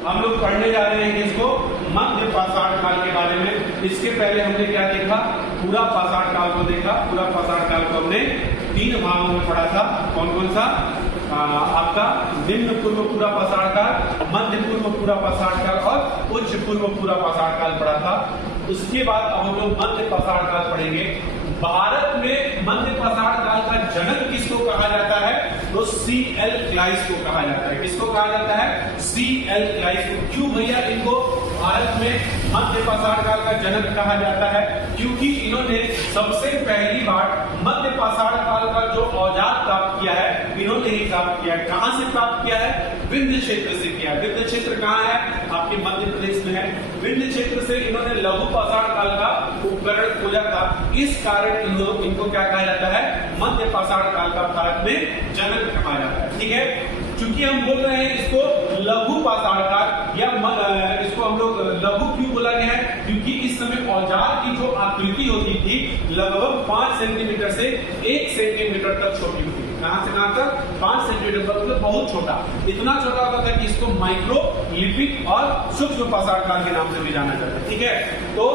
हम लोग पढ़ने जा रहे हैं इसको मध्य पाषाण काल के बारे में। इसके पहले हमने क्या देखा, पूरा पाषाण काल को देखा। पूरा पाषाण काल को हमने 3 भागों में पढ़ा था। कौन कौन सा? आपका निम्न पूर्व पूरा पाषाण काल, मध्य पूर्व पूरा पाषाण काल और उच्च पूर्व पूरा पाषाण काल पढ़ा था। उसके बाद अब हम लोग मध्य पाषाण काल पढ़ेंगे। भारत में मध्य पाषाण काल का जनक किसको कहा जाता है? तो C.L. क्लाइस को कहा जाता है। किसको कहा जाता है? C.L. क्लाइस को। क्यों भैया इनको भारत में मध्य पाषाण काल का जनक कहा जाता है? क्योंकि इन्होंने सबसे पहली बार मध्य पाषाण काल का जो औजार प्राप्त किया है, इन्होंने ही प्राप्त किया है। कहां से प्राप्त किया है? विंध्य क्षेत्र से किया है। विंध्य क्षेत्र कहां है? आपके मध्य प्रदेश में है। विंध्य क्षेत्र से इन्होंने लघु पाषाण काल का उपकरण खोजा था। इस कारण इनको क्या कहा जाता है? मध्य पाषाण काल का भारत में जनक कहा जाता है। ठीक है, चूंकि हम बोल रहे हैं इसको लघु पाषाण काल, या इसको हम लोग लघु क्यों बोला गया है? क्योंकि इस समय औजार की जो आकृति होती थी लगभग 5 सेंटीमीटर से 1 सेंटीमीटर तक छोटी होती थी। कहां से कहां तक? 5 सेंटीमीटर तक, मतलब बहुत छोटा। इतना छोटा होता था कि इसको माइक्रो लिपिक और सूक्ष्म पाषाण काल के नाम से भी जाना जाता है। ठीक है, तो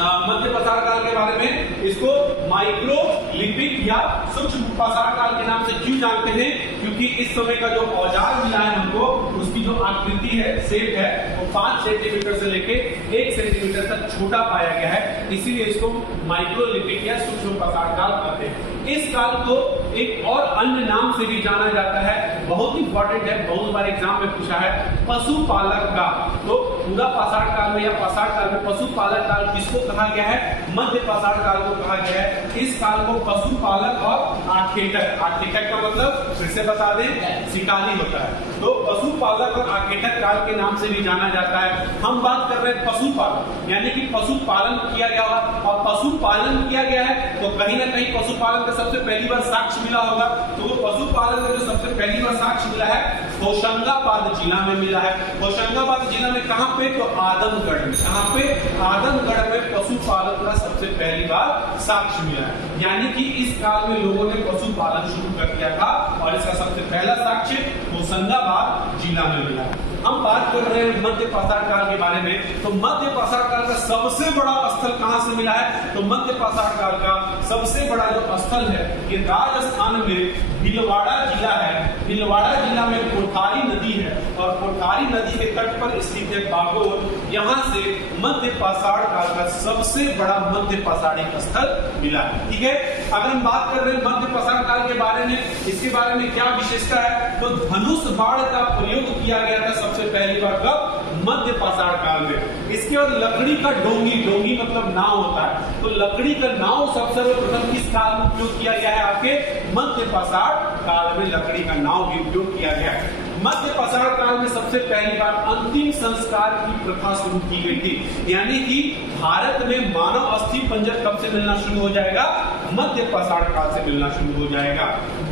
मध्य पाषाण काल के बारे में इसको माइक्रो लिपिक या सूक्ष्म पाषाण काल के नाम से क्यों जानते हैं? क्योंकि इस समय का जो औजार मिला है हमको, उसकी जो आकृति है, शेप है, वो 5 सेंटीमीटर से लेके 1 सेंटीमीटर तक छोटा पाया गया है। इसीलिए इसको माइक्रो लिपिक या सूक्ष्म पाषाण काल कहते हैं। इस काल को एक और अन्य नाम से भी जाना जाता है, बहुत इंपॉर्टेंट है, बहुत बार एग्जाम में पूछा है, पशुपालक काल। तो पूरा पाषाण काल में या पाषाण काल में पशुपालक काल किसको कहा गया है? मध्य पाषाण काल को कहा गया है। इस काल को पशुपालक और आखेटक, आखेटक का मतलब फिर से बता दें, शिकारी होता है। तो पशुपालक और आखेटक काल के नाम से भी जाना जाता है। हम बात कर रहे हैं पशुपालन, यानी कि पशुपालन किया गया और पशुपालन किया गया है तो कहीं ना कहीं पशुपालन का सबसे पहली बार साक्ष्य मिला होगा। तो वो पशुपालन का जो सबसे पहली बार साक्ष्य मिला है होशंगाबाद जिला में मिला है। होशंगाबाद जिला में कहां पे? तो आदमगढ़ में। कहां पे? आदमगढ़ में पशुपालन का सबसे पहली बार साक्ष्य मिला है। यानी कि इस काल में लोगों ने पशुपालन शुरू कर दिया था और इसका सबसे पहला साक्ष्य होशंगाबाद जिला में मिला। हम बात कर रहे हैं मध्य पाषाण काल के बारे में। तो मध्य पाषाण काल का सबसे बड़ा स्थल कहां से मिला है? तो मध्य पाषाण काल का सबसे बड़ा जो स्थल है ये राजस्थान में भीलवाड़ा जिला है। भीलवाड़ा जिला में कोठारी नदी है और कोठारी नदी के तट पर स्थित है बागोर। यहाँ से मध्य पाषाण काल का सबसे बड़ा मध्य पाषाणिक स्थल मिला है। ठीक है, अगर हम बात कर रहे हैं मध्य पाषाण काल के बारे में, इसके बारे में क्या विशेषता है? तो धनुष बाण का प्रयोग किया गया था सबसे पहली बार कब? मध्य पाषाण काल में। इसके बाद लकड़ी का डोंगी, डोंगी मतलब नाव होता है, तो लकड़ी का नाव सबसे सर्वप्रथम किस काल में उपयोग किया गया है? आपके मध्य पाषाण काल में लकड़ी का नाव भी उपयोग किया गया है। मध्य पाषाण काल में सबसे पहली बार अंतिम संस्कार की प्रथा शुरू की गई थी। यानी कि भारत में मानव अस्थि पंजर कब से मिलना शुरू हो जाएगा? मध्य पाषाण काल से मिलना शुरू हो जाएगा।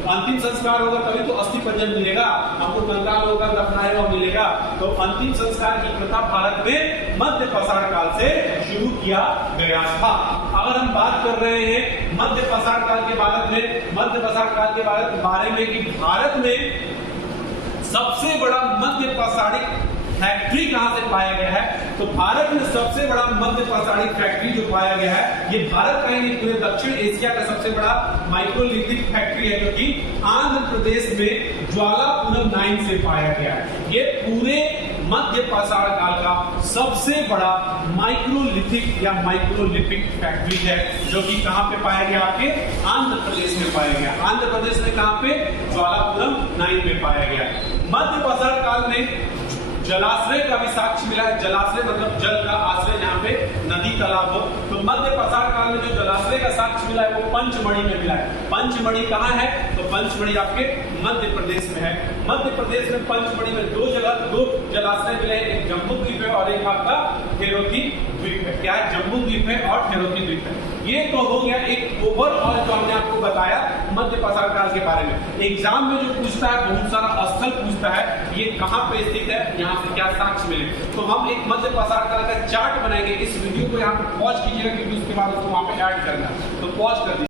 अंतिम संस्कार होगा तभी तो अस्थि पंजर मिलेगा, हमको कंकाल होगा, दफनाया हुआ मिलेगा। तो अंतिम संस्कार की प्रथा भारत में मध्य पाषाण काल से शुरू किया गया था। अगर हम बात कर रहे हैं मध्य पाषाण काल के बारे में, मध्य पाषाण काल के बारे में कि भारत में सबसे बड़ा मध्य पाषाणिक फैक्ट्री कहां से पाया गया है? तो भारत में सबसे बड़ा मध्य पाषाणिक फैक्ट्री जो पाया गया है, ये भारत का ही पूरे दक्षिण एशिया का सबसे बड़ा माइक्रोलिथिक फैक्ट्री है, जो कि आंध्र प्रदेश में ज्वालापुरम माइन से पाया गया है। ये पूरे मध्य पाषाण काल का सबसे बड़ा माइक्रोलिथिक या माइक्रोलिपिक फैक्ट्री है, जो कि कहां पे पाया गया? आपके आंध्र प्रदेश में पाया गया। आंध्र प्रदेश में कहां पे? ज्वालापुरम माइन में पाया गया। मध्य पाषाण काल में जलाश्रय का भी साक्ष्य मिला है। जलाश्रय मतलब जल का आश्रय, जहाँ पे नदी तालाब हो। तो मध्य पाषाण काल में जो जलाश्रय का साक्ष्य मिला है वो पंचमढ़ी में मिला है। पंचमढ़ी कहाँ है? तो पंचमढ़ी आपके मध्य प्रदेश में है। मध्य प्रदेश में पंचमढ़ी में दो जलाश्रय मिले हैं, एक जम्बू द्वीप है और एक आपका ठेरोती द्वीप है। क्या है? जम्बू द्वीप है और ठेरोती द्वीप है। ये तो हो गया एक ओवरऑल जो हमने आपको बताया मध्य पाषाण काल के बारे में। एग्जाम में जो पूछता है, बहुत सारा स्थल पूछता है, ये कहाँ पे स्थित है, यहाँ से क्या साक्ष्य मिले। तो हम एक मध्य पाषाण काल का चार्ट बनाएंगे। इस वीडियो को यहाँ पे पॉज कीजिएगा क्योंकि उसके बाद उसको वहां पे ऐड करना है, तो पॉज कर दीजिए।